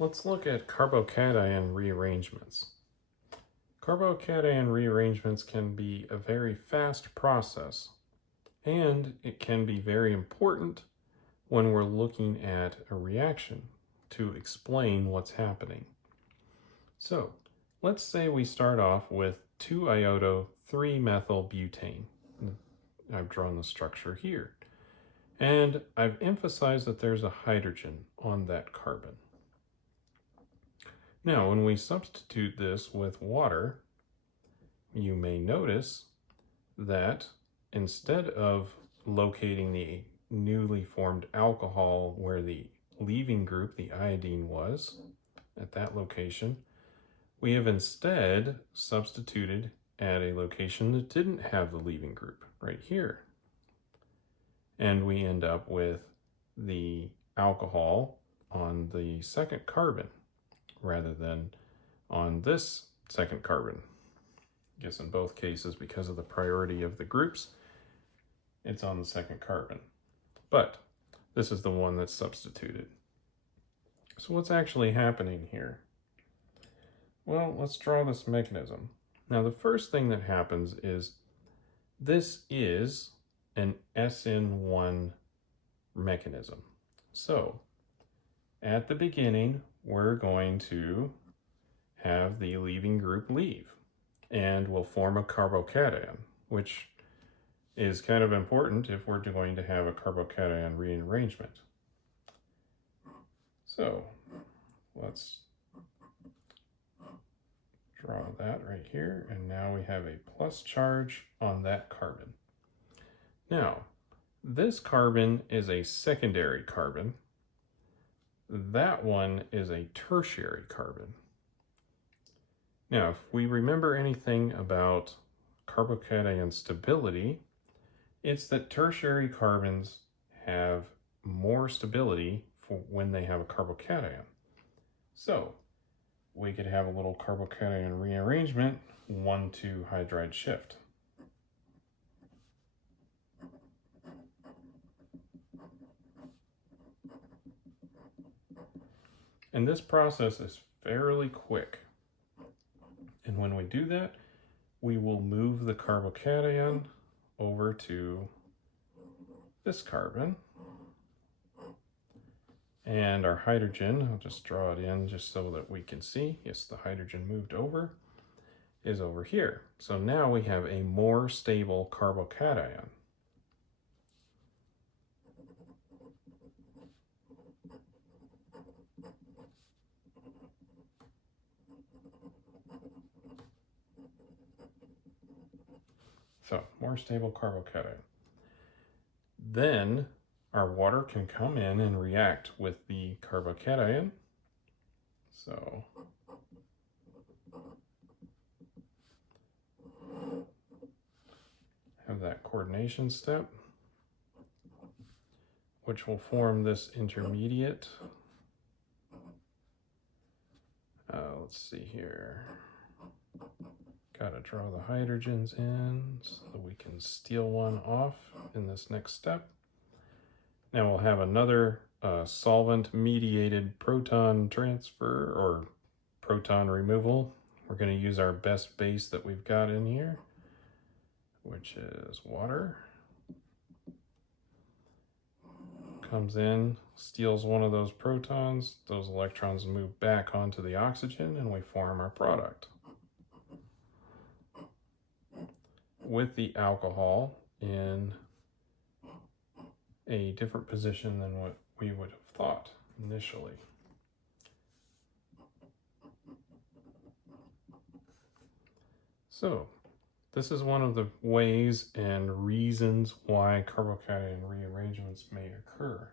Let's look at carbocation rearrangements. Carbocation rearrangements can be a very fast process, and it can be very important when we're looking at a reaction to explain what's happening. So let's say we start off with 2-iodo-3-methylbutane. I've drawn the structure here. And I've emphasized that there's a hydrogen on that carbon. Now, when we substitute this with water, you may notice that instead of locating the newly formed alcohol where the leaving group, the iodine, was, at that location, we have instead substituted at a location that didn't have the leaving group, right here. And we end up with the alcohol on the second carbon rather than on this second carbon. I guess in both cases, because of the priority of the groups, it's on the second carbon. But this is the one that's substituted. So what's actually happening here? Well, let's draw this mechanism. Now, the first thing that happens is this is an SN1 mechanism. So at the beginning, we're going to have the leaving group leave, and we'll form a carbocation, which is kind of important if we're going to have a carbocation rearrangement. So let's draw that right here, and now we have a plus charge on that carbon. Now, this carbon is a secondary carbon. That one is a tertiary carbon. Now, if we remember anything about carbocation stability, it's that tertiary carbons have more stability for when they have a carbocation. So we could have a little carbocation rearrangement, 1,2 hydride shift. And this process is fairly quick. And when we do that, we will move the carbocation over to this carbon. And our hydrogen, I'll just draw it in just so that we can see, yes, the hydrogen moved over, is over here. So now we have a more stable carbocation. So, more stable carbocation. Then our water can come in and react with the carbocation. So have that coordination step, which will form this intermediate. Let's see here. Got to draw the hydrogens in so that we can steal one off in this next step. Now we'll have another solvent-mediated proton transfer or proton removal. We're going to use our best base that we've got in here, which is water. Comes in, steals one of those protons. Those electrons move back onto the oxygen, and we form our product. With the alcohol in a different position than what we would have thought initially. So this is one of the ways and reasons why carbocation rearrangements may occur.